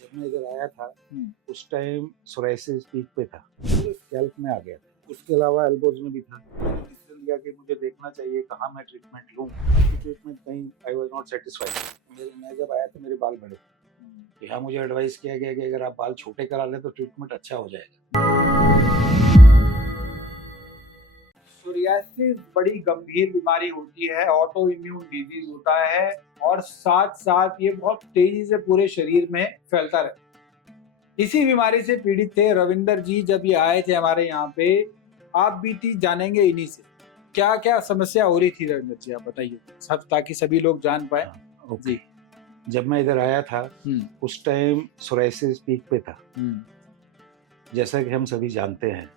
जब मैं इधर आया था उस टाइम सोराइसिस पीक पे था, पूरे स्कैल्प में आ गया था। उसके अलावा एल्बोज में भी था। मैंने डिसीजन लिया कि मुझे देखना चाहिए कहाँ मैं ट्रीटमेंट लूँ। ट्रीटमेंट कहीं आई वाज नॉट सेटिस्फाइड। मैं जब आया तो मेरे बाल बड़े थे। यहाँ मुझे एडवाइस किया गया कि अगर आप बाल छोटे करा लें तो ट्रीटमेंट अच्छा हो जाएगा। सोरियासिस बड़ी गंभीर बीमारी होती है, ऑटो इम्यून डिजीज होता है और साथ साथ ये बहुत तेजी से पूरे शरीर में फैलता रहता है। इसी बीमारी से पीड़ित थे रविंदर जी जब ये आए थे हमारे यहाँ पे। आप भी जानेंगे इन्हीं से क्या क्या समस्या हो रही थी। रविंदर जी आप बताइए सब, ताकि सभी लोग जान पाए। ओके। जब मैं इधर आया था उस टाइम सोराइसिस पीक पे था। जैसा कि हम सभी जानते हैं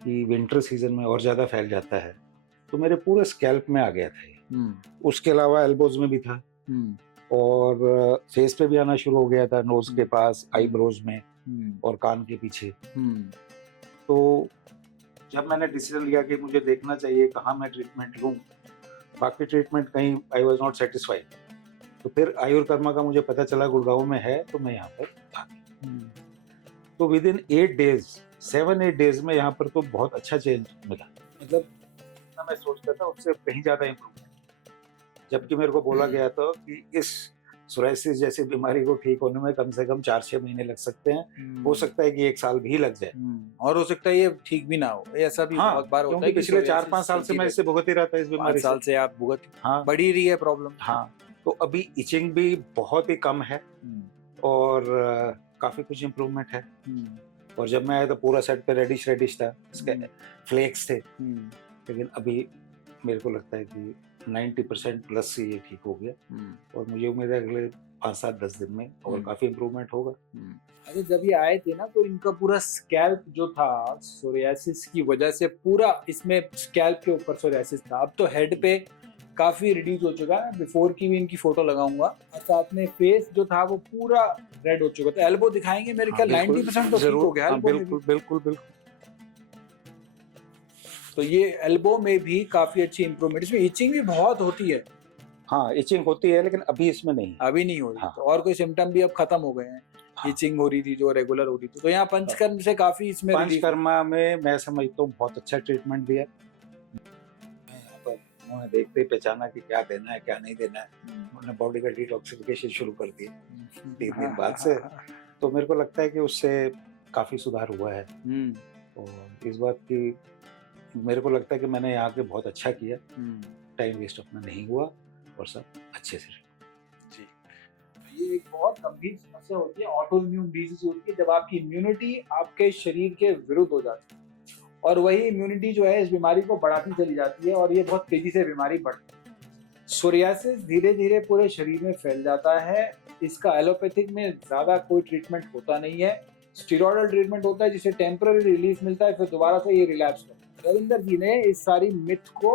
कि विंटर सीजन में और ज़्यादा फैल जाता है, तो मेरे पूरे स्कैल्प में आ गया था ये। उसके अलावा एल्बोज में भी था और फेस पे भी आना शुरू हो गया था, नोज के पास, आईब्रोज में और कान के पीछे। तो जब मैंने डिसीजन लिया कि मुझे देखना चाहिए कहाँ मैं ट्रीटमेंट लूँ, बाकी ट्रीटमेंट कहीं आई वाज नॉट सेटिस्फाइड, तो फिर आयुर कर्मा का मुझे पता चला गुड़गांव में है, तो मैं यहाँ पर आ गया। तो विद इन 8 डेज 7-8 डेज में यहाँ पर तो बहुत अच्छा चेंज मिला। मतलब जितना मैं सोचता था उससे कहीं ज़्यादा इम्प्रूवमेंट। जबकि मेरे को बोला गया था कि इस सोराइसिस जैसी बीमारी को ठीक होने में कम से कम 4-6 महीने लग सकते हैं। हो सकता है कि 1 साल भी लग जाए। और हो सकता है ये ठीक भी ना हो, ऐसा भी बहुत बार होता है क्योंकि पिछले 4-5 साल से मैं इससे भुगत ही रहा था, इस बीमारी 5 साल से आप भुगत हाँ, बढ़ी रही है प्रॉब्लम। हाँ, तो अभी इचिंग भी बहुत ही कम है और काफी कुछ इम्प्रूवमेंट है। और जब मैं आया तो पूरा सेट पे रेडिश था, इसके फ्लेक्स थे, लेकिन अभी मेरे को लगता है कि 90% प्लस से ये ठीक हो गया और मुझे उम्मीद है अगले 5-7-10 दिन में और काफी इम्प्रूवमेंट होगा। अच्छा, जब ये आए थे ना तो इनका पूरा स्कैल्प जो था सोरियासिस की वजह से पूरा इसमें स्कैल्प के ऊपर सोरियासिस था। अब तो हेड पे काफी रिड्यूस हो चुका है। बिफोर की भी इनकी फोटो लगाऊंगा और साथ में फेस जो था वो पूरा रेड हो चुका था। एल्बो दिखाएंगे, मेरे ख्याल 90% तो ठीक हो गया एल्बो में भी। बिल्कुल। तो ये एल्बो में भी काफी अच्छी इंप्रूवमेंट। इसमें इचिंग भी बहुत होती है। हाँ, इचिंग होती है लेकिन अभी इसमें नहीं, अभी नहीं हो रही। हाँ, तो और कोई सिम्टम भी अब खत्म हो गए हैं। इचिंग हो रही थी जो रेगुलर हो रही थी, तो यहाँ पंचकर्म से काफी इसमें पंचकर्मा में मैं समझता हूँ बहुत अच्छा ट्रीटमेंट दिया। उन्होंने देखते ही पहचाना कि क्या देना है क्या नहीं देना है। उन्होंने बॉडी का डिटॉक्सिफिकेशन शुरू कर दिया 3 दिन बाद से। तो मेरे को लगता है कि उससे काफी सुधार हुआ है और इस बात की मेरे को लगता है कि मैंने यहाँ के बहुत अच्छा किया। टाइम वेस्ट अपना नहीं हुआ और सब अच्छे से जी। तो ये एक बहुत गंभीर समस्या होती है, ऑटो इम्यून डिजीज होती है, जब आपकी इम्यूनिटी आपके शरीर के विरुद्ध हो जाती है और वही इम्यूनिटी जो है इस बीमारी को बढ़ाती चली जाती है और ये बहुत तेजी से बीमारी बढ़ती है। सोरियासिस धीरे धीरे पूरे शरीर में फैल जाता है। इसका एलोपैथिक में ज्यादा कोई ट्रीटमेंट होता नहीं है। स्टेरॉयडल ट्रीटमेंट होता है जिससे टेम्पररी रिलीफ मिलता है, फिर दोबारा से ये रिलैप्स करता है। रविंदर जी ने इस सारी मिथ को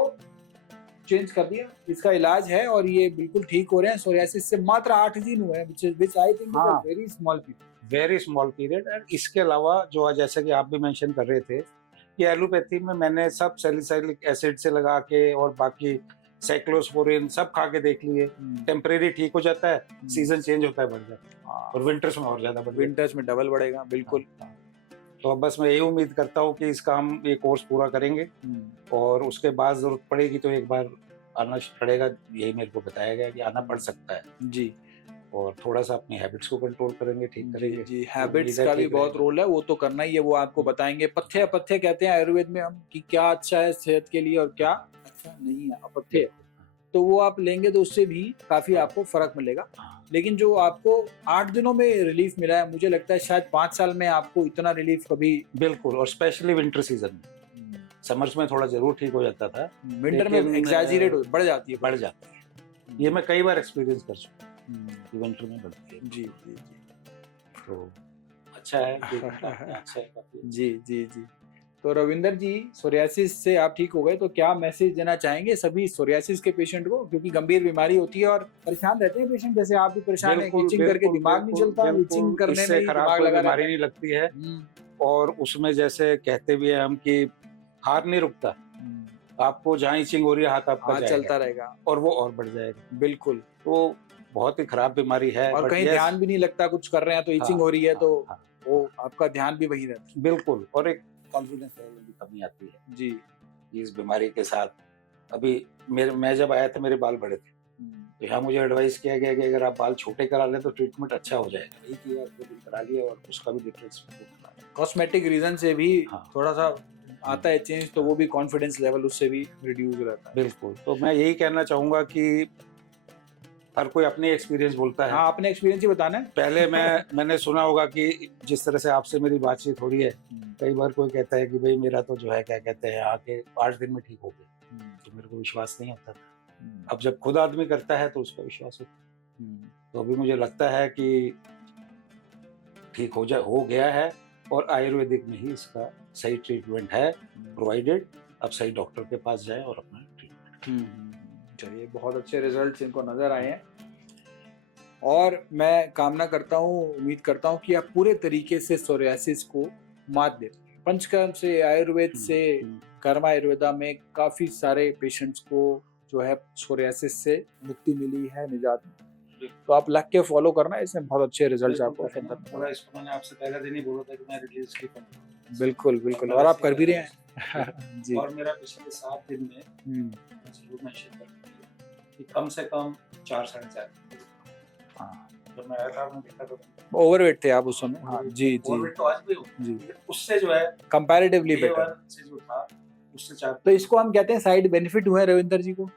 चेंज कर दिया। इसका इलाज है और ये बिल्कुल ठीक हो रहे हैं। सोरियासिस से मात्र 8 दिन हुए हैं, which I think is a very small period. Very small period. And इसके अलावा जो जैसे कि आप भी मेंशन कर रहे थे कि एलोपैथी में मैंने सब सैलिसाइलिक एसिड से लगा के और बाकी साइक्लोस्पोरिन सब खा के देख लिए, टेम्परेरी ठीक हो जाता है, सीजन चेंज होता है बढ़ जाता है और विंटर्स में और ज्यादा बढ़ जाता है। विंटर्स में डबल बढ़ेगा बिल्कुल। तो अब बस मैं यही उम्मीद करता हूँ कि इसका हम ये कोर्स पूरा करेंगे और उसके बाद जरूरत पड़ेगी तो एक बार आना पड़ेगा। यही मेरे को बताया गया कि आना पड़ सकता है जी। और थोड़ा सा अपनी हैबिट्स को कंट्रोल करेंगे, ठीक करेंगे। जी, हैबिट्स का भी बहुत रोल है, वो तो करना ही है, वो आपको बताएंगे। पथ्य कहते हैं आयुर्वेद में हम कि क्या अच्छा है सेहत के लिए और क्या अच्छा नहीं है, अपथ्य। तो वो आप लेंगे तो उससे भी काफी आपको फर्क मिलेगा। लेकिन जो आपको 8 दिनों में रिलीफ मिला है, मुझे लगता है शायद 5 साल में आपको इतना रिलीफ कभी। बिल्कुल, और स्पेशली विंटर सीजन में। समर्स में थोड़ा जरूर ठीक हो जाता था, विंटर में एग्जैजरेट बढ़ जाती है। ये मैं कई बार एक्सपीरियंस कर चुका हूं, विंटर में बढ़ती है। जी। तो अच्छा है अच्छा है काफी। जी। तो रविंदर जी, सोरियासिस से आप ठीक हो गए, तो क्या मैसेज देना चाहेंगे सभी सोरियासिस के पेशेंट को, क्योंकि गंभीर बीमारी होती है और परेशान रहते हैं पेशेंट, जैसे आप भी परेशान हैं, इचिंग करके दिमाग नहीं चलता, इचिंग करने में दिमाग लगा बीमारी नहीं लगती है और उसमें जैसे कहते भी हैं हम कि हाथ नहीं रुकता, आपको जहाँ इचिंग हो रही है हाथ आपका चलता रहेगा और वो और बढ़ जाएगा। बिल्कुल। तो बहुत ही खराब बीमारी है। और कहीं ध्यान भी नहीं लगता, कुछ कर रहे हैं तो इचिंग हो रही है, तो वो आपका ध्यान भी वही रहता है। बिल्कुल, और एक कॉन्फिडेंस लेवल की कमी आती है जी इस बीमारी के साथ। अभी मैं जब आया था मेरे बाल बड़े थे, तो यहाँ मुझे एडवाइस किया गया कि अगर आप बाल छोटे करा लें तो ट्रीटमेंट अच्छा हो जाएगा। वही किया, करा लिया और उसका भी डिफरेंस कॉस्मेटिक रीजन से भी थोड़ा सा आता है चेंज, तो वो भी कॉन्फिडेंस लेवल उससे भी रिड्यूस रहता है। बिल्कुल, तो मैं यही कहना चाहूँगा कि हर कोई अपने एक्सपीरियंस बोलता है। हाँ, अपने एक्सपीरियंस ही बताना है। पहले मैंने सुना होगा कि जिस तरह से आपसे मेरी बातचीत हो रही है, कई बार कोई कहता है कि भाई मेरा तो जो है क्या कहते हैं आके 5 दिन में ठीक हो गया, तो मेरे को विश्वास नहीं होता था। अब जब खुद आदमी करता है तो उसका विश्वास होता है। तो अभी मुझे लगता है कि ठीक हो गया है, और आयुर्वेदिक में ही इसका सही ट्रीटमेंट है प्रोवाइडेड अब सही डॉक्टर के पास जाए और अपना ट्रीटमेंट। चलिए, बहुत अच्छे रिजल्ट्स इनको नजर आए हैं, और मैं कामना करता हूँ, उम्मीद करता हूँ कि आप पूरे तरीके से सोरियासिस को मात दें। पंचकर्म से, आयुर्वेद से, कर्मा आयुर्वेदा में काफी सारे पेशेंट्स को जो है सोरियासिस से मुक्ति मिली है, निजात। तो आप लग के फॉलो करना, इसमें बहुत अच्छे रिजल्ट्स आपको इसको मैंने आपसे पहले दिन ही बोला था कि मैं रिलीज की करूंगा। बिल्कुल बिल्कुल, और आप कर भी रहे हैं। जी, और मेरा पिछले 7 दिन में जरूर मेंशन करूंगा कि कम से कम 4-4.5। जब मैं आया था आपने देखा तो ओवरवेट थे आप उस समय। हाँ जी जी, ओवरवेट तो आज भी हूँ जी, उससे जो है कंपैरेटिवली बेटर से जो था उससे 4। तो इसको हम कहते हैं साइड बेनिफिट हुए रविंदर जी को।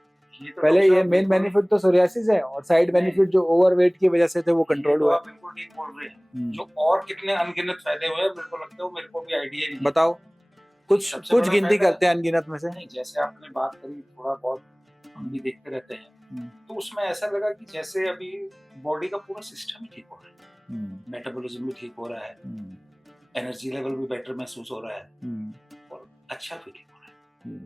पहले ये मेन बेनिफिट तो सोरियासिस है, और साइड बेनिफिट जो ओवरवेट की वजह से थे वो कंट्रोल हुआ। आप बिल्कुल ठीक बोल रहे हैं। जो और कितने अनगिनत फायदे हुए मेरे को लगता है, मेरे को भी आइडिया नहीं। बताओ, कुछ गिनती करते हैं अनगिनत में से। नहीं, जैसे आपने बात करी, थोड़ा बहुत हम भी देखते रहते हैं, तो उसमें ऐसा लगा कि जैसे अभी बॉडी का पूरा सिस्टम ही ठीक हो रहा है, मेटाबॉलिज्म भी ठीक हो रहा है, एनर्जी लेवल भी बेटर महसूस हो रहा है, और अच्छा फीलिंग हो रहा है।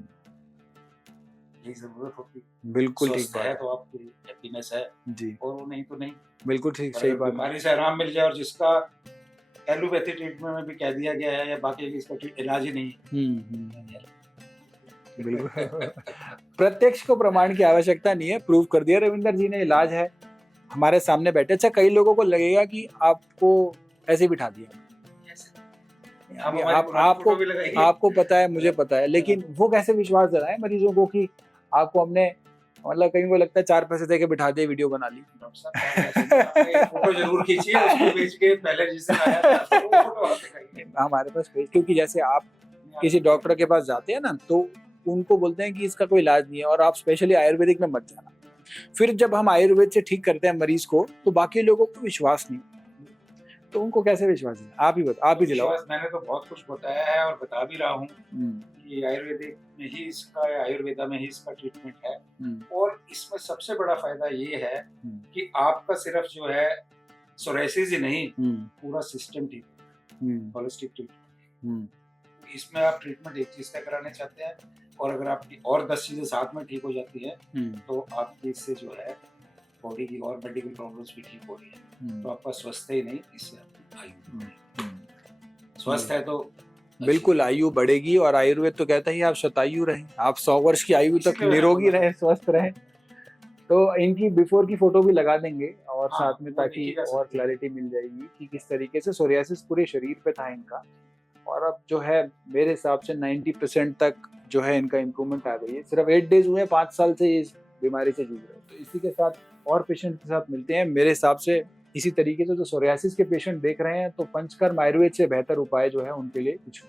यही जरूरत होती है। बिल्कुल ठीक बात है, तो आपकी हैप्पीनेस है जी, और वो नहीं तो नहीं। बिल्कुल ठीक, सही बात। बीमारी से आराम मिल जाए, और जिसका एलोपैथी ट्रीटमेंट में भी कह दिया गया है या बाकी इसका इलाज ही नहीं है। बिल्कुल। प्रत्यक्ष को प्रमाण की आवश्यकता नहीं है, प्रूव कर दिया रविंदर जी ने, इलाज है हमारे सामने बैठे। अच्छा, कई लोगों को लगेगा कि आपको ऐसे बिठा दिया, आपको पता है, मुझे पता है, लेकिन वो कैसे विश्वास दिलाएं मरीजों को कि आपको हमने, मतलब कहीं को लगता है 4 पैसे देके बिठा दिए, वीडियो बना ली। फोटो जरूर खींचिए, उसको भेज के पहले जिस दिन आया था फोटो हमारे पास भेज, क्योंकि जैसे आप किसी डॉक्टर के पास जाते हैं ना, तो उनको बोलते हैं कि इसका कोई इलाज नहीं है, और आप स्पेशली आयुर्वेदिक में मत जाना। फिर जब हम आयुर्वेद से ठीक करते हैं मरीज को, तो बाकी लोगों को विश्वास नहीं, तो उनको कैसे विश्वास है? आप ही दिलाओ। मैंने तो बहुत कुछ बताया है और बता भी रहा हूँ कि आयुर्वेदिक में ही इसका, आयुर्वेदा में ही इसका ट्रीटमेंट है, और इसमें सबसे बड़ा फायदा ये है कि आपका सिर्फ जो है सोराइसिस ही नहीं, पूरा सिस्टम ठीक, होलिस्टिक ट्रीटमेंट। इसमें आप ट्रीटमेंट एक चीज का कराने चाहते हैं, और अगर आपकी और 10 चीजें साथ में ठीक हो जाती है, तो आपकी इससे जो है बॉडी की और मेडिकल प्रॉब्लम्स भी ठीक हो रही है। तो आपका स्वस्थ ही नहीं, इससे आपकी आयु स्वस्थ है तो बिल्कुल आयु बढ़ेगी, और आयुर्वेद तो कहता है आप शतायु रहें, आप 100 वर्ष की आयु तक निरोगी रहे, स्वस्थ रहे। तो इनकी बिफोर की फोटो भी लगा देंगे, और साथ में, ताकि और क्लैरिटी मिल जाएगी कि किस तरीके से सोरियासिस पूरे शरीर पे था इनका, और अब जो है मेरे हिसाब से 90% तक जो है इनका इम्प्रूवमेंट आ गई है। सिर्फ 8 डेज हुए, 5 साल से इस बीमारी से जूझ रहे हैं। तो इसी के साथ और पेशेंट के साथ मिलते हैं। मेरे हिसाब से इसी तरीके से जो सोरियासिस के पेशेंट देख रहे हैं, तो पंचकर्म आयुर्वेद से बेहतर उपाय जो है उनके लिए कुछ